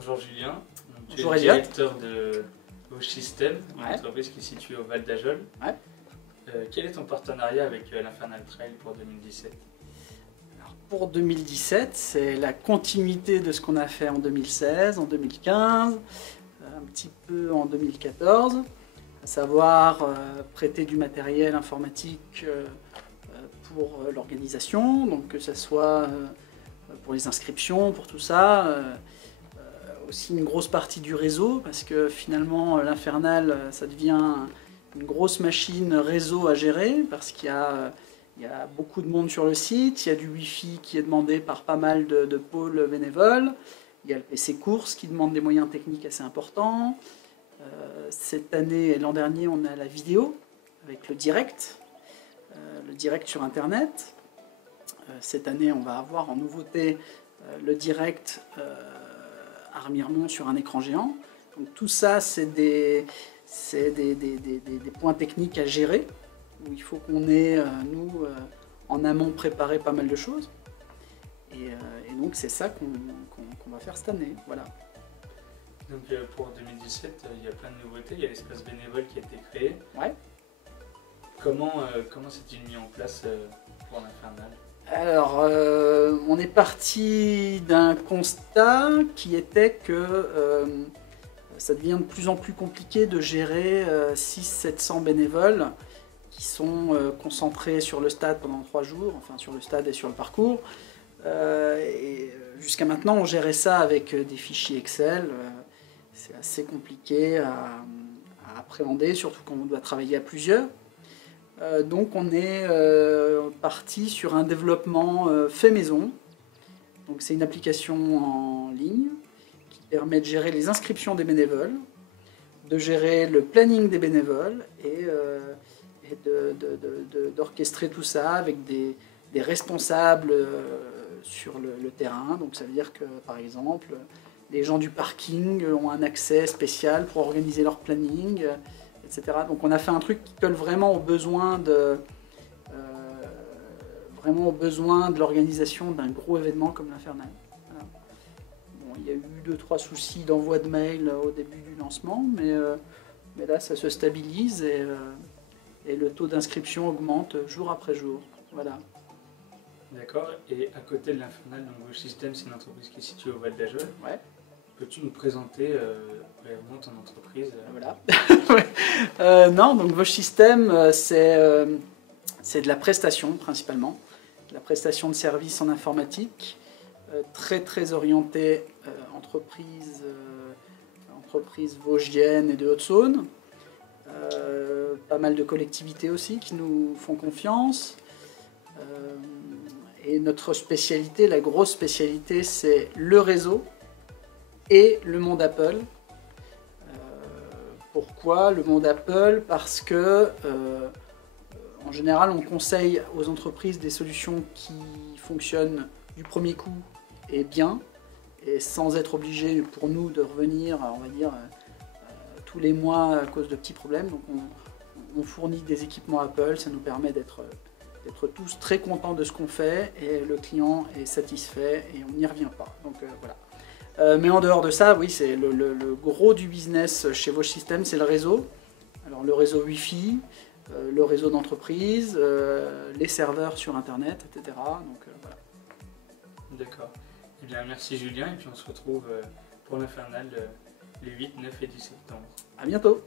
Bonjour Julien, donc, tu Bonjour es le Elliot. directeur de Vosges System, une Ouais. entreprise qui est située au Val d'Ajol. Ouais. Quel est ton partenariat avec l'Infernal Trail pour 2017? Alors, pour 2017, c'est la continuité de ce qu'on a fait en 2016, en 2015, un petit peu en 2014, à savoir prêter du matériel informatique pour l'organisation, donc que ce soit pour les inscriptions, pour tout ça. Aussi une grosse partie du réseau, parce que finalement l'Infernal, ça devient une grosse machine réseau à gérer, parce qu'il y a beaucoup de monde sur le site, il y a du Wi-Fi qui est demandé par pas mal de pôles bénévoles, il y a le PC course qui demande des moyens techniques assez importants. Cette année et l'an dernier, on a la vidéo avec le direct sur Internet. Cette année, on va avoir en nouveauté le direct à Remiremont sur un écran géant. Donc tout ça, c'est des points techniques à gérer, où il faut qu'on ait, nous, en amont, préparé pas mal de choses. Et donc c'est ça qu'on va faire cette année. Voilà. Donc pour 2017, il y a plein de nouveautés, il y a l'espace bénévole qui a été créé. Ouais. Comment s'est-il mis en place pour l'Infernal? Alors, on est parti d'un constat qui était que ça devient de plus en plus compliqué de gérer 600-700 bénévoles qui sont concentrés sur le stade pendant 3 jours, enfin sur le stade et sur le parcours. Jusqu'à maintenant, on gérait ça avec des fichiers Excel. C'est assez compliqué à appréhender, surtout quand on doit travailler à plusieurs. Donc on est parti sur un développement fait maison. Donc c'est une application en ligne qui permet de gérer les inscriptions des bénévoles, de gérer le planning des bénévoles et d'orchestrer tout ça avec des responsables sur le terrain. Donc ça veut dire que par exemple les gens du parking ont un accès spécial pour organiser leur planning, etc. Donc on a fait un truc qui colle vraiment aux besoins de l'organisation d'un gros événement comme l'Infernal. Voilà. Bon, il y a eu 2-3 soucis d'envoi de mail au début du lancement, mais là ça se stabilise et le taux d'inscription augmente jour après jour. Voilà. D'accord, et à côté de l'Infernal, donc Vosges System, c'est une entreprise qui est située au Val d'Ajol. Ouais. Peux-tu nous présenter brièvement ton entreprise? Voilà. Non, donc Vosges System, c'est de la prestation principalement, de la prestation de services en informatique, très orientée entreprise vosgienne et de Haute-Saône. Pas mal de collectivités aussi qui nous font confiance. Et notre spécialité, la grosse spécialité, c'est le réseau et le monde Apple. Pourquoi le monde Apple? Parce que en général on conseille aux entreprises des solutions qui fonctionnent du premier coup et bien, et sans être obligé pour nous de revenir, on va dire, tous les mois à cause de petits problèmes. Donc on fournit des équipements Apple, ça nous permet d'être tous très contents de ce qu'on fait et le client est satisfait et on n'y revient pas. Donc voilà. Mais en dehors de ça, oui, c'est le gros du business chez Vosges System, c'est le réseau. Alors le réseau Wi-Fi, le réseau d'entreprise, les serveurs sur Internet, etc. Donc voilà. D'accord. Eh bien, merci Julien, et puis on se retrouve pour l'Infernal les 8, 9 et 10 septembre. À bientôt.